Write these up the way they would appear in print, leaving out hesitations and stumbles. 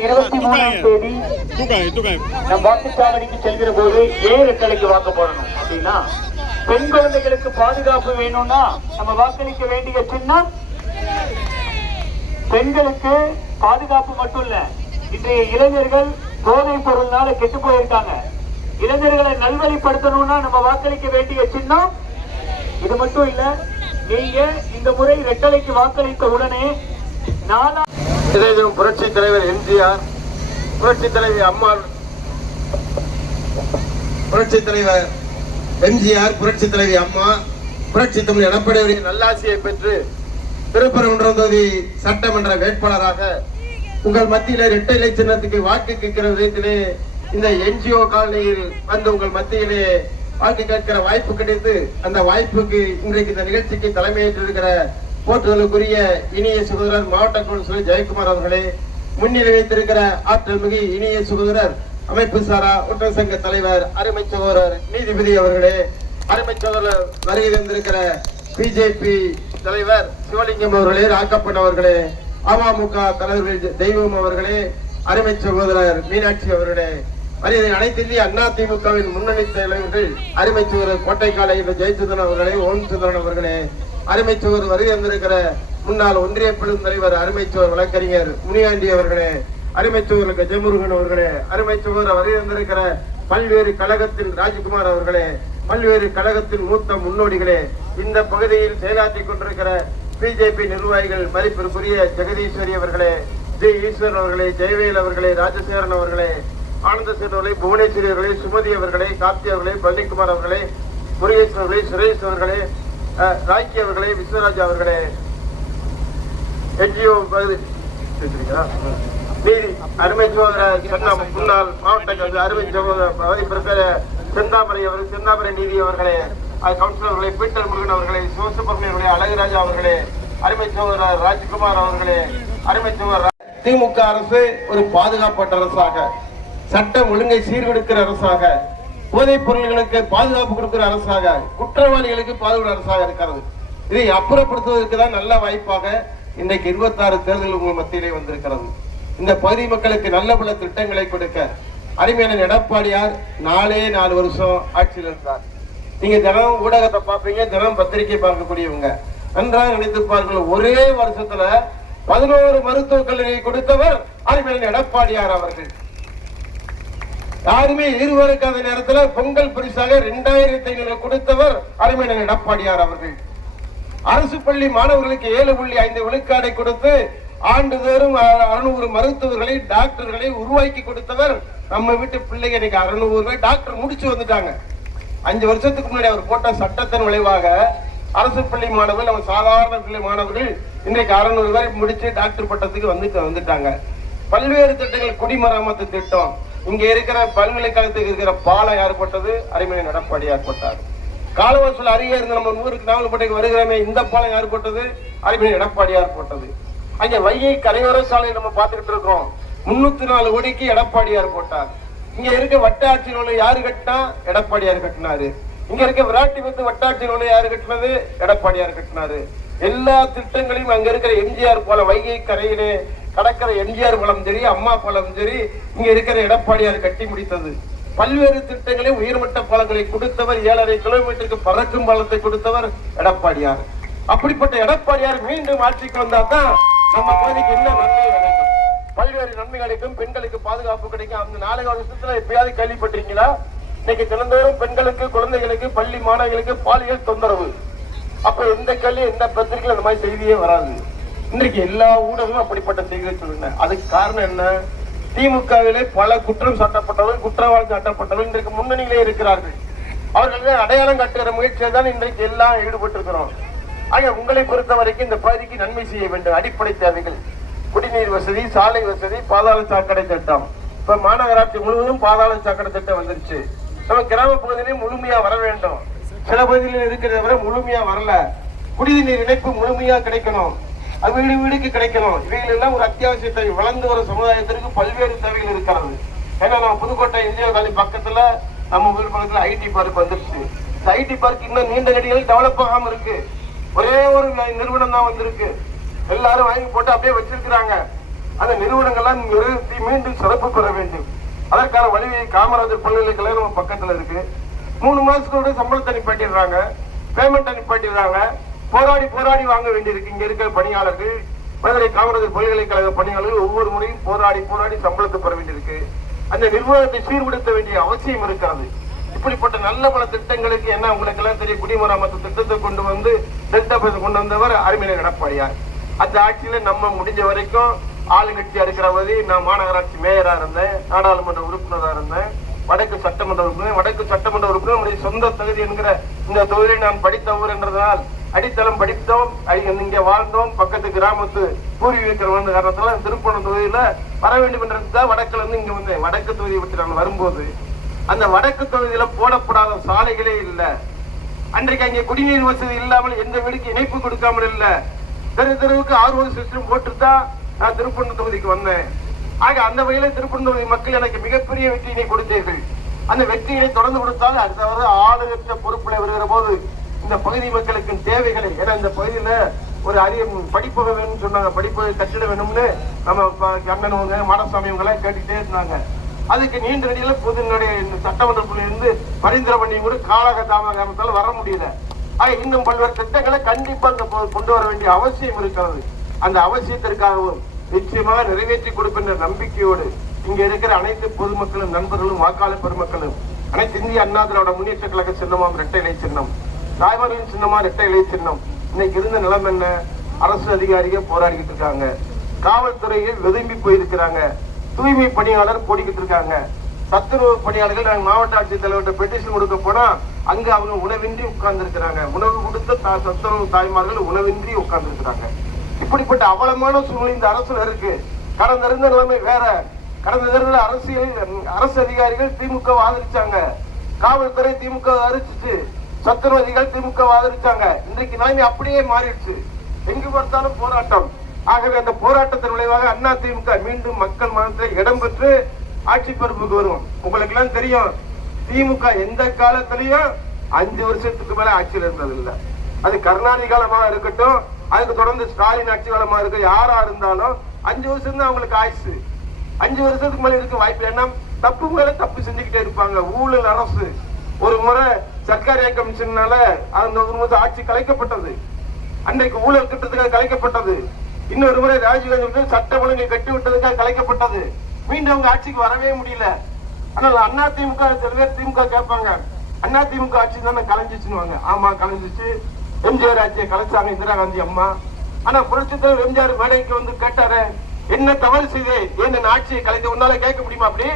23ஆம் தேதி நம் வாக்குச்சாவடிக்கு செல்கிற போது ரெட்டலைக்கு வாக்கு போடணும் அப்படின்னா பெண் குழந்தைகளுக்கு பாதுகாப்பு வேணும்னா நம்ம வாக்களிக்க வேண்டிய சின்னம். பெண்களுக்கு பாதுகாப்பு மட்டும் இல்ல, இன்றைய இளைஞர்கள் போதைப் பொருள்னால கெட்டு போயிருக்காங்க. இளைஞர்களை நல்வழிப்படுத்தணும்னா நம்ம வாக்களிக்க வேண்டிய சின்னம் இது மட்டும் இல்ல. நீங்க இந்த முறை ரெட்டலைக்கு வாக்களித்த உடனே புரட்சி தலைவர் எம்ஜிஆர், புரட்சி தலைவி அம்மா, புரட்சி தலைவர் எம்ஜிஆர், புரட்சி தலைவி அம்மா, புரட்சி தமிழ் எடப்பாடியுடைய நல்லாசியை பெற்று திருப்பரங்குன்றம் தொகுதி சட்டமன்ற வேட்பாளராக உங்கள் மத்தியில இரட்டை சின்னத்துக்கு வாக்கு கேட்கிற விதத்திலே இந்த என்ஜிஓ காலனியில் வந்து உங்கள் மத்தியிலே வாக்கு கேட்கிற வாய்ப்பு கிடைத்து அந்த வாய்ப்புக்கு இன்றைக்கு இந்த நிகழ்ச்சிக்கு தலைமையேற்றிருக்கிற போற்றுதலுக்குரிய இனிய சகோதரர் மாவட்ட கவுன்சிலர் ஜெயக்குமார் அவர்களே, முன்னிலை வைத்திருக்கிற ஆற்றல் மிகு இனிய சகோதரர் அமைப்பு சாரா ஒற்றை சங்க தலைவர் அருமை சகோதரர் நீதிபதி அவர்களே, அருமை சகோதரர் வருகை தந்திருக்கிற பிஜேபி தலைவர் சிவலிங்கம் அவர்களே, ராக்கப்பன் அவர்களே, அமமுக தலைவர்கள் தெய்வம் அவர்களே, அருமை சகோதரர் மீனாட்சி அவர்களே, அனைத்து இந்திய அண்ணா திமுகவின் முன்னணி தலைவர்கள் அருமை சகோதரர் கோட்டைக்காலை ஜெயசுதன் அவர்களே, ஓம் சுந்தரன் அவர்களே, அருமை சகோதரர் வருகை வந்திருக்கிற முன்னாள் ஒன்றிய குழு தலைவர் அருமை சகோதரர் வழக்கறிஞர் முனியாண்டி அவர்களே, அருமை சகோதரர் கஜமுருகன் அவர்களே, அருமை சகோதரர் வருகை வந்திருக்கிற பல்வேறு கழகத்தின் ராஜ்குமார் அவர்களே, பல்வேறு கழகத்தின் மூத்த முன்னோடிகளே, இந்த பகுதியில் செயலாற்றிக் கொண்டிருக்கிற பிஜேபி நிர்வாகிகள் மதிப்பிற்குரிய ஜெகதீஸ்வரி அவர்களே, ஜெய் ஈஸ்வரன் அவர்களே, ஜெயவேல் அவர்களே, ராஜசேகரன் அவர்களே, ஆனந்தசேன் அவர்களே, புவனேஸ்வரி அவர்களே, சுமதி அவர்களே, கார்த்தி அவர்களே, பழனிக்குமார் அவர்களே, முருகேஸ்வர் அவர்களே, சுரேஷ் அவர்களே, ராக்கி அவர்களே, விஸ்வராஜ் அவர்களே, என்ஜிஓ நீதி அருமை சகோதரர் முன்னாள் மாவட்ட அருமை சகோதரர் செந்தாமரை அவர்கள், செந்தாமரை நீதி அவர்களே, கவுன்சிலர் அவர்களே, பீட்டர் முருகன் அவர்களே, சிவசுப்பிரமணியன் அவர்களே, அழகுராஜா அவர்களே, அருமை சகோதரர் ராஜ்குமார் அவர்களே, அருமை சகோதரர். திமுக அரசு ஒரு பாதுகாப்பற்ற அரசாக, சட்டம் ஒழுங்கை சீர்கெடுக்கிற அரசாக, போதைப் பொருள்களுக்கு பாதுகாப்பு கொடுக்கிற அரசாக, குற்றவாளிகளுக்கு பாதுகாப்பு அரசாக இருக்கிறது. இதை அப்புறப்படுத்துவதற்கு தான் நல்ல வாய்ப்பாக இன்றைக்கு 26 தேர்தல் உங்கள் மத்தியிலே வந்திருக்கிறது. இந்த பகுதி மக்களுக்கு நல்ல பல திட்டங்களை கொடுக்க அருமையான எடப்பாடியார் 4 வருஷம் ஆட்சியில் இருந்தார். நீங்க தினம் ஊடகத்தை பார்ப்பீங்க, தினம் பத்திரிகை பார்க்கக்கூடியவங்க நன்றாக நினைத்துப்பார்கள். ஒரே வருஷத்துல 11 மருத்துவக் கல்லூரியை கொடுத்தவர் அருமையான எடப்பாடியார் அவர்கள். யாருமே எதிர்பார்க்காத நேரத்தில் பொங்கல் பரிசாக 2500 கொடுத்தவர் அருமையான எடப்பாடியார் அவர்கள். அரசு பள்ளி மாணவர்களுக்கு 7.5 விழுக்காடை கொடுத்து ஆண்டுதோறும் 600 மருத்துவர்களை டாக்டர்களை உருவாக்கி கொடுத்தவர் நம்ம வீட்டு பிள்ளைங்க. இன்னைக்கு 600 டாக்டர் முடிச்சு வந்துட்டாங்க. 5 வருஷத்துக்கு முன்னாடி அவர் போட்ட சட்டத்தின் விளைவாக அரசு பள்ளி மாணவர்கள், நம்ம சாதாரண பிள்ளை மாணவர்கள் இன்றைக்கு 600 பேர் முடிச்சு டாக்டர் பட்டத்துக்கு வந்துட்டாங்க. பல்வேறு திட்டங்கள், குடிமராமத்து திட்டம், இங்க இருக்கிற பல்கலைக்கழகத்துக்கு இருக்கிற பாலம் யார் போட்டது? அருமையான எடப்பாடியார் போட்டார். காலவாசல் அருகே இருந்து நம்ம ஊருக்கு நாவல்பட்டைக்கு வருகிறோமே, இந்த பாலம் யார் போட்டது? அருமையான எடப்பாடியார் போட்டது. அங்க வைகை கரையோர சாலையை நம்ம பார்த்துக்கிட்டு இருக்கிறோம். 304 கோடிக்கு எடப்பாடியார் போட்டார். இங்க இருக்க வட்டாட்சி நூலை யாரு கட்டினா? எடப்பாடியார் கட்டினாரு. இங்க இருக்க விராட்டிபத்து வட்டாட்சி நூலை யாரு கட்டினது? எடப்பாடியார் கட்டினாரு. எல்லா திட்டங்களையும் அங்க இருக்கிற எம்ஜிஆர் போல வைகை கரையிலே கடற்கிற எம்ஜிஆர் பலம் சரி, அம்மா பலம் சரி, இங்க இருக்கிற எடப்பாடியார் கட்டி முடித்தது. பல்வேறு திட்டங்களை, உயர்மட்ட பாலங்களை கொடுத்தவர். 7.5 கிலோமீட்டருக்கு பறக்கும் பாலத்தை கொடுத்தவர் எடப்பாடியார். அப்படிப்பட்ட எடப்பாடியார் மீண்டும் ஆட்சிக்கு வந்தா தான் நம்ம பகுதிக்கு என்ன நன்மை கிடைக்கும்? பல்வேறு நன்மை கிடைக்கும். பெண்களுக்கு பாதுகாப்பு கிடைக்கும். அந்த 4 வருஷத்துல எப்பயாவது கேள்விப்பட்டிருக்கீங்களா? இன்னைக்கு தினந்தோறும் பெண்களுக்கு, குழந்தைகளுக்கு, பள்ளி மாணவர்களுக்கு பாலியல் தொந்தரவு. அப்ப எந்த கேள்வி, எந்த பத்திரிகையில் அந்த மாதிரி செய்தியே வராது. இன்றைக்கு எல்லா ஊடகமும் அப்படிப்பட்ட செய்தியை சொல்லுங்க. அதுக்கு காரணம் என்ன? திமுகவிலே பல குற்றம் சாட்டப்பட்டவர்கள், குற்றவாளி சாட்டப்பட்டவர்கள் இன்றைக்கு முன்னணியிலே இருக்கிறார்கள். அவர்களுக்கு அடையாளம் காட்டுகிற முயற்சியை தான் இன்றைக்கு எல்லாம் ஈடுபட்டு இருக்கிறோம். ஆக உங்களை பொறுத்த வரைக்கும் இந்த பகுதிக்கு நன்மை செய்ய வேண்டும். அடிப்படை தேவைகள், குடிநீர் வசதி, சாலை வசதி, பாதாள சாக்கடை திட்டம். இப்ப மாநகராட்சி முழுவதும் பாதாள சாக்கடை திட்டம் வந்துருச்சு. நம்ம கிராம பகுதியிலையும் முழுமையா வர வேண்டும். சில பகுதிகளில் இருக்கிறத வரை முழுமையா வரல. குடிநீர் இணைப்பு முழுமையா கிடைக்கணும். அது வீடு வீடுக்கு கிடைக்கணும். இவைகள் எல்லாம் ஒரு அத்தியாவசிய தேவை. வளர்ந்து வரும் சமுதாயத்திற்கு பல்வேறு தேவைகள் இருக்கிறது. ஏன்னா நம்ம புதுக்கோட்டை இந்தியா காலி பக்கத்துல நம்ம ஊர் பக்கத்துல ஐடி பார்க் வந்துருச்சு. இந்த ஐடி பார்க் இன்னும் நீண்ட நெடிகள் டெவலப் ஆகாம இருக்கு. ஒரே ஒரு நிறுவனம் தான் வந்திருக்கு. எல்லாரும் வாங்கி போட்டு அப்படியே வச்சிருக்கிறாங்க. அந்த நிறுவனங்கள்லாம் நிறுத்தி மீண்டும் சிறப்பு பெற வேண்டும். அதற்கான வழியை காமராஜர் பல்கலைக்கழகம் நம்ம பக்கத்துல இருக்கு. 3 மாசத்தோட சம்பளத்தை நிப்பாட்டிடுறாங்க, பேமெண்ட் நிப்பாட்டிடுறாங்க. போராடி போராடி வாங்க வேண்டியிருக்கு. இங்க இருக்கிற பணியாளர்கள், மதுரை காமராஜர் பல்கலைக்கழக பணியாளர்கள் ஒவ்வொரு முறையும் போராடி போராடி சம்பளத்தை பெற வேண்டியிருக்கு. அந்த நிர்வாகத்தை சீர்படுத்த வேண்டிய அவசியம் இருக்காது. இப்படிப்பட்ட நல்ல பல திட்டங்களுக்கு என்ன உங்களுக்கு எல்லாம் தெரியும், குடிமராமத்து திட்டத்தை கொண்டு வந்து கொண்டு வந்தவர் அருமையினர் எடப்பாடியார். அந்த ஆட்சியில நம்ம முடிஞ்ச வரைக்கும் ஆளுங்கட்சியா இருக்கிறவதி நான் மாநகராட்சி மேயரா இருந்தேன், நாடாளுமன்ற உறுப்பினராக இருந்தேன், வடக்கு சட்டமன்ற உறுப்பினர். வடக்கு சட்டமன்ற உறுப்பினர் நம்முடைய சொந்த தொகுதி என்கிற இந்த தொகுதியை நான் படித்த ஊர் என்றதால் அடித்தளம் படித்தோம், இங்க வாழ்ந்தோம், பக்கத்து கிராமத்து பூர்வீகத்தில் வந்த காரணத்தால திருப்பணம் தொகுதியில வர வேண்டும் என்றதுதான் வடக்குல இருந்து இங்க வந்தேன். வடக்கு தொகுதியை விட்டு நான் வரும்போது அந்த வடக்கு தொகுதியில போடப்படாத சாலைகளே இல்ல. அன்றைக்கு அங்கே குடிநீர் வசதி இல்லாமல் எந்த வீடுக்கு இணைப்பு கொடுக்காமல் இல்ல. தெருவுக்கு RO சிஸ்டம் போட்டுதான் நான் திருப்பணம் தொகுதிக்கு வந்தேன். ஆக அந்த வகையில திருப்பணம் தொகுதி மக்கள் எனக்கு மிகப்பெரிய வெற்றியினை கொடுத்தீர்கள். அந்த வெற்றியினை தொடர்ந்து கொடுத்தால் அடுத்த ஆளுநர் பொறுப்புல வருகிற போது இந்த பகுதி மக்களுக்கு தேவைகளை, ஏன்னா இந்த பகுதியில ஒரு அரிய படிப்பகம் வேணும்னு சொன்னாங்க, படிப்பகை கட்டிட வேணும்னு நம்ம கண்ணனவங்க மாடசாமி இவங்க கேட்டுட்டே இருந்தாங்க. அதுக்கு நீண்ட நடிகளை பொதுனுடைய சட்டமன்றத்தில் இருந்து பரிந்துரை பண்ணி கூட காலகட்டத்தால் வர முடியல. ஆக இன்னும் பல்வேறு திட்டங்களை கண்டிப்பா கொண்டு வர வேண்டிய அவசியம் இருக்கிறது. அந்த அவசியத்திற்காகவும் நிச்சயமாக நிறைவேற்றி கொடுக்கின்ற நம்பிக்கையோடு இங்க இருக்கிற அனைத்து பொதுமக்களும், நண்பர்களும், வாக்காளர் பெருமக்களும், அனைத்து இந்திய அண்ணா திராவிட முன்னேற்ற கழக சின்னமாம் இரட்டை இலை சின்னம், தாய்மார்களின் சின்னமா இரட்டை இலை சின்னம். இன்னைக்கு இருந்த நிலம் என்ன? அரசு அதிகாரிகள் போராடிக்கிட்டு இருக்காங்க, காவல்துறையில் விரும்பி போயிருக்கிறாங்க, தூய்மை பணியாளர் போடிக்கிட்டு இருக்காங்க, சத்துணவு பணியாளர்கள். நாங்கள் மாவட்ட ஆட்சித்தலைவர்கிட்ட பெட்டிஷன் கொடுக்க போனா அங்க அவங்க உணவின்றி உட்கார்ந்து இருக்கிறாங்க. உணவு கொடுத்த சத்துணவு தாய்மார்கள் உணவின்றி உட்கார்ந்து இருக்கிறாங்க. இப்படிப்பட்ட அவலமான சூழ்நிலை இந்த அரசுல இருக்கு. கடந்த இருந்த நிலைமை வேற. கடந்த தேர்தலில் அரசு அதிகாரிகள் திமுக ஆதரிச்சாங்க, காவல்துறை திமுக ஆதரிச்சு, சத்துணவு அதிகாரிகள் திமுக ஆதரிச்சாங்க. இன்றைக்கு நிலைமை அப்படியே மாறிடுச்சு. எங்கு பார்த்தாலும் போராட்டம். ஆகவே அந்த போராட்டத்தின் விளைவாக அண்ணா திமுக மீண்டும் மக்கள் மனத்தில் இடம் பெற்று ஆட்சி பொறுப்புக்கு வரும். உங்களுக்கு எல்லாம் தெரியும், திமுக எந்த காலத்திலையும் 5 வருஷத்துக்கு மேல ஆட்சியில் இருந்தது இல்லை. அது கருணாநிதி காலமாக இருக்கட்டும், அதுக்கு தொடர்ந்து ஸ்டாலின் ஆட்சி காலமா இருக்கு, யாரா இருந்தாலும் 5 வருஷம் தான் அவங்களுக்கு ஆயுசு. 5 வருஷத்துக்கு மேல இருக்க வாய்ப்பு. ஏன்னா தப்பு மேல தப்பு செஞ்சுக்கிட்டே இருப்பாங்க. ஊழல் அரசு. ஒரு முறை சர்க்காரியா கமிஷனால அந்த ஆட்சி கலைக்கப்பட்டது. அன்றைக்கு ஊழல் திட்டத்துக்காக கலைக்கப்பட்டது. இன்னொரு முறை ராஜீவ்காந்தி சட்ட ஒழுங்கை கட்டி விட்டதுக்காக கலைக்கப்பட்டது. மீண்டும் அவங்க ஆட்சிக்கு வரவே முடியல. ஆனால் அண்ணா திமுக சில பேர் திமுக கேட்பாங்க, அண்ணா திமுக ஆட்சி தானே கலைஞ்சிச்சுன்னு. ஆமா கலைஞ்சிச்சு. எம்ஜிஆர் ஆட்சியை கலைச்சாங்க இந்திரா காந்தி அம்மா. ஆனா புரட்சித் தலைவர் எம்ஜிஆர் மேடைக்கு வந்து கேட்டாரு, என்ன தவறு செய்தே என்ன ஆட்சியை கலைக்க உன்னால கேட்க முடியுமா? அப்படி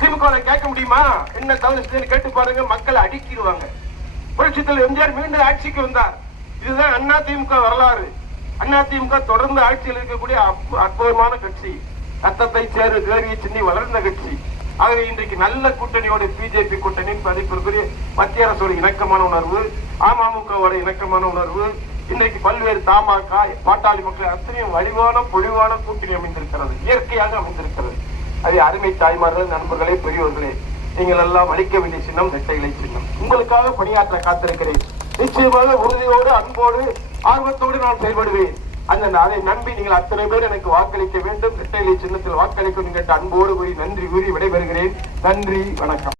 திமுக கேட்க முடியுமா? என்ன தவறு செய்தேன்னு கேட்டு பாருங்க, மக்களை அடிக்கிடுவாங்க. புரட்சித் தலைவர் எம்ஜிஆர் மீண்டும் ஆட்சிக்கு வந்தார். இதுதான் அண்ணா திமுக வரலாறு. அண்ணா திமுக தொடர்ந்து ஆட்சியில் இருக்கக்கூடிய அற்புதமான கட்சி, ரத்தத்தை சேரு கேள்வியை சின்னி வளர்ந்த கட்சி. ஆகவே இன்றைக்கு நல்ல கூட்டணியோட பிஜேபி கூட்டணியின் மதிப்பிற்குரிய மத்திய அரசோட இணக்கமான உணர்வு, அமமுகவோட இணக்கமான உணர்வு, இன்றைக்கு பல்வேறு தமாக பாட்டாளி மக்கள் அத்தனையும் வலிவான பொழிவான கூட்டணி அமைந்திருக்கிறது, இயற்கையாக அமைந்திருக்கிறது. அது அருமை தாய்மார்கள், நண்பர்களே, பெரியோர்களே, நீங்கள் எல்லாம் அளிக்க வேண்டிய சின்னம் இரட்டை இலை சின்னம். உங்களுக்காக பணியாற்ற காத்திருக்கிறேன். நிச்சயமாக உறுதியோடு, அன்போடு, ஆர்வத்தோடு நான் செயல்படுவேன். அதை நம்பி நீங்கள் அத்தனை பேர் எனக்கு வாக்களிக்க வேண்டும். இரட்டை இலை சின்னத்தில் வாக்களிக்கும் கேட்ட அன்போடு கூறி நன்றி கூறி விடைபெறுகிறேன். நன்றி, வணக்கம்.